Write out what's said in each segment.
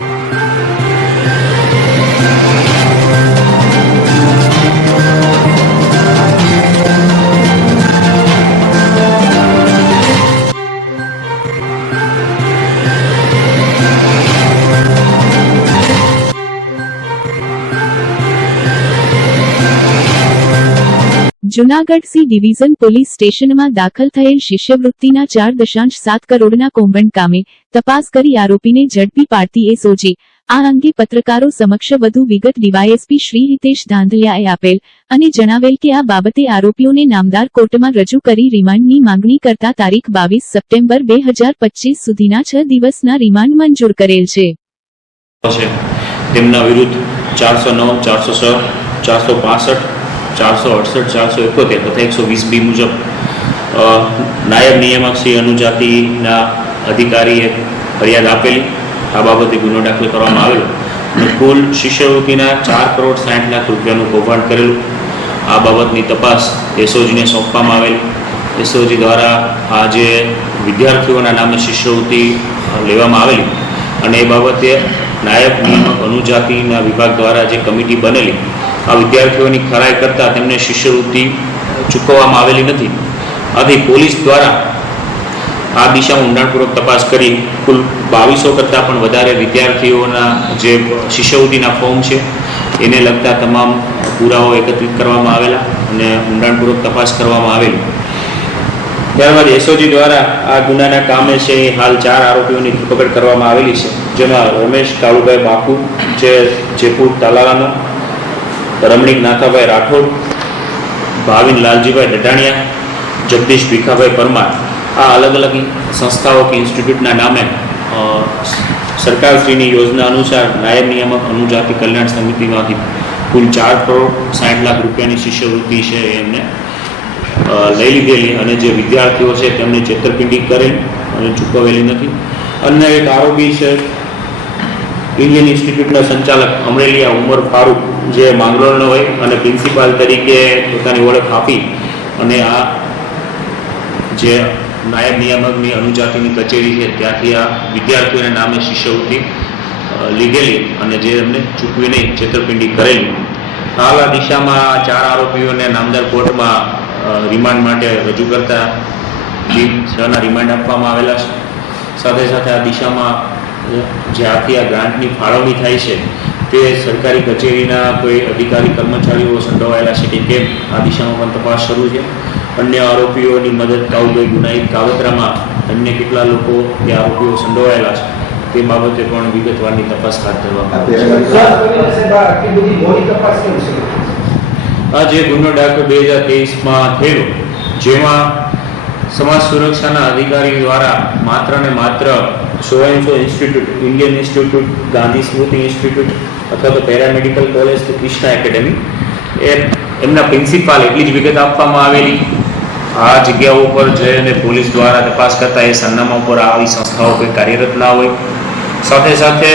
Bye. Junagadh C division police સ્ટેશનમાં દાખલ થયેલ શિષ્યવૃત્તિના ચાર દશાંશ સાત કરોડના કૌભાંડ કામે તપાસ કરી આરોપીને ઝડપી પાડતી એસઓજી. આ અંગે પત્રકારો સમક્ષ વધુ વિગત ડીવાયએસપી શ્રી હિતેશ ધાંધલિયાએ આપેલ અને જણાવેલ કે આ બાબતે આરોપીઓને નામદાર કોર્ટમાં રજૂ કરી રિમાન્ડની માંગણી કરતા તારીખ બાવીસ સપ્ટેમ્બર બે હજાર પચીસ સુધીના છ દિવસના રિમાન્ડ મંજૂર કરેલ છે. તેમના વિરુદ્ધ ચારસો નવ, ચારસો છ, ચારસો પાસઠ ચારસો, અડસઠ, ચારસો એકોતેર, તથા એકસો વીસ બી મુજબ નાયબ નિયામક શ્રી અનુજાતિના અધિકારીએ ફરિયાદ આપેલી. આ બાબતે ગુનો દાખલ કરવામાં આવેલો. કુલ શિષ્યવૃત્તિના ચાર કરોડ સાઠ લાખ રૂપિયાનું કૌભાંડ કરેલું. આ બાબતની તપાસ એસઓજીને સોંપવામાં આવેલી. એસઓજી દ્વારા આ જે વિદ્યાર્થીઓના નામે શિષ્યવૃત્તિ લેવામાં આવેલી. અને એ બાબતે નાયબ નિયામક અનુજાતિના વિભાગ દ્વારા જે કમિટી બનેલી આ વિદ્યાર્થીઓની ખરાઈ કરતાં તેમને શિષ્યવૃત્તિ ચૂકવવામાં આવેલી નથી. આથી પોલીસ દ્વારા આ દિશામાં ઊંડાણપૂર્વક તપાસ કરી કુલ બાવીસો કરતાં પણ વધારે વિદ્યાર્થીઓના જે શિષ્યવૃત્તિના ફોર્મ છે, એને લગતા તમામ પુરાવો એકત્રિત કરવામાં આવેલા અને ઊંડાણપૂર્વક તપાસ કરવામાં આવેલી. ત્યારબાદ એસઓજી દ્વારા આ ગુનાના કામે છે એ હાલ ચાર આરોપીઓની ધરપકડ કરવામાં આવેલી છે, જેમાં રમેશ કાળુભાઈ બાપુ જે જયપુર તાલાલાનો રમણીક નાથાભાઈ રાઠોડ, ભાવિન લાલજીભાઈ ડટાણિયા જગદીશ ભીખાભાઈ પરમાર, આ અલગ અલગ સંસ્થાઓ કે ઇન્સ્ટિટ્યૂટના નામે સરકારશ્રીની યોજના અનુસાર નાયબ નિયામક અનુજાતિ કલ્યાણ સમિતિમાંથી કુલ ચાર કરોડ સાઠ લાખ રૂપિયાની શિષ્યવૃત્તિ છે એમને લઈ લીધેલી અને જે વિદ્યાર્થીઓ છે તેમને છેતરપિંડી કરેલ અને ચૂકવેલી નથી. અન્ય એક આરોપી છે, ઇન્ડિયન ઇન્સ્ટિટ્યૂટના સંચાલક અમરેલિયા ઉમર ફારૂક જે માંગરોળનો હોય અને પ્રિન્સિપાલ તરીકે પોતાની ઓળખ આપી અને આ જે નાયબ નિયામકની અનુજાતિની કચેરી છે, ત્યાંથી આ વિદ્યાર્થીઓના નામે શિષ્યવૃત્તિ લીધેલી અને જે એમને ચૂકવી નહીં છેતરપિંડી કરેલી. હાલ આ દિશામાં ચાર આરોપીઓને નામદાર કોર્ટમાં રિમાન્ડ માટે રજૂ કરતા છના રિમાન્ડ આપવામાં આવેલા છે. સાથે સાથે આ દિશામાં જે આથી આ ગ્રાન્ટની ફાળવણી થાય છે તે સરકારી કચેરીના કોઈ અધિકારી કર્મચારીઓ સંડોવાયેલા છે કે કેમ? આ દિશામાં પણ તપાસ શરૂ છે. અન્ય આરોપીઓની મદદ કાઉભાઈ ગુનાહિત કાવતરામાં અન્ય કેટલા લોકો કે આરોપીઓ સંડોવાયેલા છે તે બાબતે પણ વિગતવારની તપાસ હાથ ધરવામાં આ જે ગુનો ડાકો બે હજાર તેવીસમાં થયો જેમાં સમાજ સુરક્ષાના અધિકારી દ્વારા માત્ર ને માત્ર સોએન્સો institute, Indian institute, Gandhi Smriti institute અથવા તો પેરામેડિકલ કોલેજ કે ક્રિષ્ના એકેડેમી. એ એમના પ્રિન્સિપાલ એટલી જ વિગત આપવામાં આવેલી. આ જગ્યાઓ ઉપર જઈને પોલીસ દ્વારા તપાસ કરતા એ સરનામા ઉપર આવી સંસ્થાઓ કોઈ કાર્યરત ના હોય. સાથે સાથે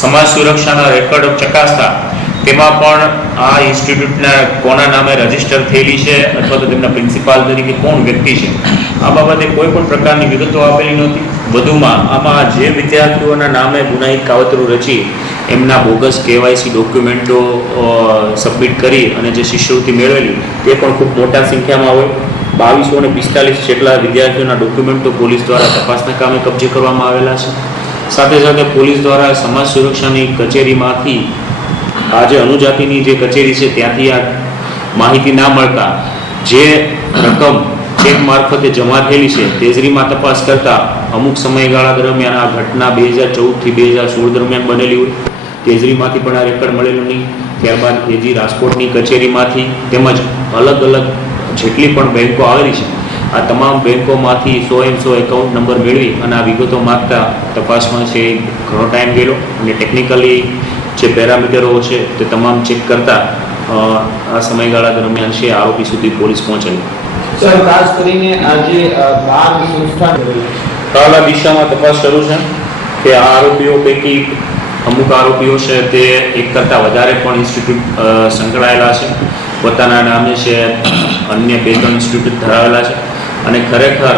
સમાજ સુરક્ષાના રેકોર્ડ ચકાસતા તેમાં પણ આ ઇન્સ્ટિટ્યૂટના કોના નામે રજિસ્ટર થયેલી છે અથવા તો તેમના પ્રિન્સિપાલ તરીકે કોણ વ્યક્તિ છે? આ બાબતે કોઈ પણ પ્રકારની વિગતો આપેલી નહોતી. વધુમાં આમાં જે વિદ્યાર્થીઓના નામે ગુનાહિત કાવતરું રચી એમના બોગસ કેવાયસી ડોક્યુમેન્ટો સબમિટ કરી અને જે શિષ્યવૃત્તિ મેળવેલી તે પણ ખૂબ મોટા સંખ્યામાં હોય. બાવીસો અને પિસ્તાલીસ જેટલા વિદ્યાર્થીઓના ડોક્યુમેન્ટો પોલીસ દ્વારા તપાસના કામે કબજે કરવામાં આવેલા છે. સાથે સાથે પોલીસ દ્વારા સમાજ સુરક્ષાની કચેરીમાંથી આ જે અનુજાતિની જે કચેરી છે ત્યાંથી આ માહિતી ના મળતા જે રકમ ચેક મારફતે જમા થયેલી છે, તેજરીમાં તપાસ કરતા અમુક સમયગાળા દરમિયાન આ ઘટના બે હજાર ચૌદથી બે હજાર સોળ દરમિયાન બનેલી હોય. તેજરીમાંથી પણ આ રેકર્ડ મળેલું નહીં. ત્યારબાદ કેજી રાજકોટની કચેરીમાંથી તેમજ અલગ અલગ જેટલી પણ બેન્કો આવેલી છે આ તમામ બેન્કોમાંથી સો એમ સો એકાઉન્ટ નંબર મેળવી અને આ વિગતો માગતા તપાસમાં છે ઘણો ટાઈમ ગયેલો અને ટેકનિકલી જે પેરામીટરો છે તે તમામ ચેક કરતા આ સમયગાળા દરમિયાન છે આરોપી સુધી પોલીસ પહોંચેલી સર ખાસ કરીને આ જે અ, બાર સંસ્થાન હાલ આ દિશામાં તપાસ શરૂ છે કે આ આરોપીઓ પૈકી અમુક આરોપીઓ છે તે એક કરતાં વધારે પણ ઇન્સ્ટિટ્યૂટ સંકળાયેલા છે. પોતાના નામે છે, અન્ય બે ત્રણ ઇન્સ્ટિટ્યૂટ ધરાવેલા છે. અને ખરેખર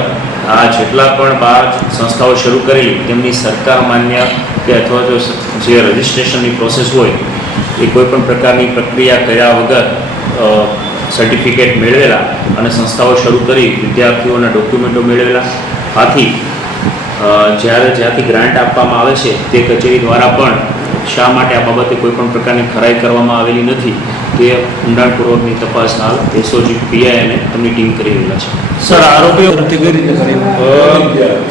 આ જેટલા પણ બાર સંસ્થાઓ શરૂ કરેલી, તેમની સરકાર માન્ય કે અથવા તો જે રજિસ્ટ્રેશનની પ્રોસેસ હોય, એ કોઈપણ પ્રકારની પ્રક્રિયા કર્યા વગર સર્ટિફિકેટ મેળવેલા અને સંસ્થાઓ શરૂ કરી, વિદ્યાર્થીઓના ડોક્યુમેન્ટો મેળવેલા. આથી જ્યારે જ્યાંથી ગ્રાન્ટ આપવામાં આવે છે તે કચેરી દ્વારા પણ શા માટે આ બાબતે કોઈ પણ પ્રકારની ખરાઈ કરવામાં આવેલી નથી તે ઊંડાણપૂર્વકની તપાસ હાલ એસઓજી પીઆઈ અને તેમની ટીમ કરી રહેલા છે. સર આરોપીઓ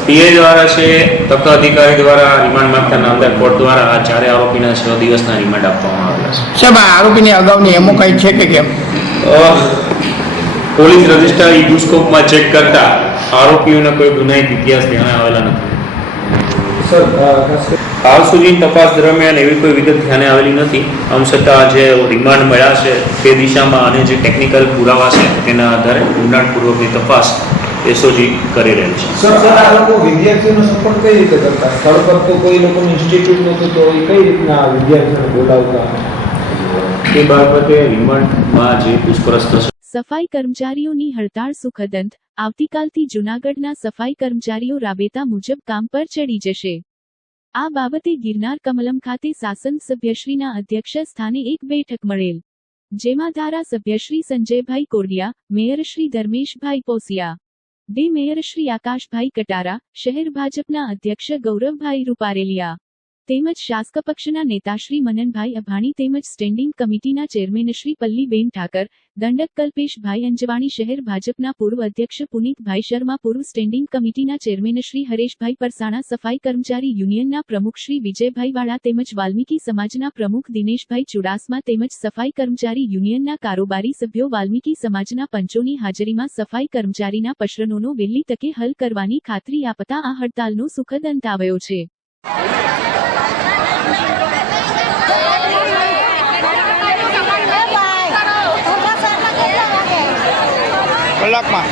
પીઆઈ દ્વારા છે તક અધિકારી દ્વારા રિમાન્ડ માંગતા નામદાર કોર્ટ દ્વારા આ ચારે આરોપીના છ દિવસના રિમાન્ડ આપવામાં આવેલા છે. સાહેબ આ આરોપીની અગાઉની એમો કઈ છે કે કેમ? પોલીસ રજિસ્ટર ઈ ચેક કરતા આરોપીઓના કોઈ ગુનાહિત ઇતિહાસ ધ્યાને આવેલા નથી હાલ સુધી તપાસ દરમિયાન એવી કોઈ વિગત ધ્યાને આવેલી નથી. આમ છતાં જે રિમાન્ડ મળ્યા છે તે દિશામાં અને જે ટેકનિકલ પુરાવા છે તેના આધારે ઊંડાણપૂર્વકની તપાસ એસઓજી કરી રહેલ છે. સર સર આ લોકો વિદ્યાર્થીઓનો સપોર્ટ કઈ રીતે કરતા? સ્થળ પર તો કોઈ લોકોનું ઇન્સ્ટિટ્યૂટ નહોતું તો એ કઈ રીતના વિદ્યાર્થીઓને બોલાવતા? એ બાબતે રિમાન્ડમાં જે પૂછપરછ થશે સફાઈ કર્મચારીઓની હડતાળ સુખદ અંત આવતીકાલથી જૂનાગઢના સફાઈ કર્મચારીઓ રાબેતા મુજબ કામ પર ચડી જશે. આ બાબતે ગિરનાર કમલમ ખાતે સાસન સભ્યશ્રીના અધ્યક્ષ સ્થાને એક બેઠક મળેલ, જેમાં ધારાસભ્યશ્રી સંજયભાઈ કોડિયા, મેયરશ્રી ધર્મેશભાઈ પોસિયા ડી મેયરશ્રી આકાશભાઈ કટારા, શહેર ભાજપના અધ્યક્ષ ગૌરવભાઈ રૂપારેલિયા તેમજ શાસક પક્ષના નેતાશ્રી મનનભાઈ અભાણી તેમજ સ્ટેન્ડિંગ કમિટીના ચેરમેન શ્રી પલ્લીબેન ઠાકર, દંડક કલ્પેશભાઈ અંજવાણી શહેર ભાજપના પૂર્વ અધ્યક્ષ પુનિતભાઈ શર્મા, પૂર્વ સ્ટેન્ડિંગ કમિટીના ચેરમેન શ્રી હરેશભાઈ પરસાણા, સફાઈ કર્મચારી યુનિયનના પ્રમુખ શ્રી વિજયભાઈ વાળા તેમજ વાલ્મીકી સમાજના પ્રમુખ દિનેશભાઈ ચુડાસમા તેમજ સફાઈ કર્મચારી યુનિયનના કારોબારી સભ્યો વાલ્મીકી સમાજના પંચોની હાજરીમાં સફાઈ કર્મચારીના પ્રશ્નોનો વહેલી તકે હલ કરવાની ખાતરી આપતા આ હડતાલનો સુખદ અંત આવ્યો છે. કલાકમાં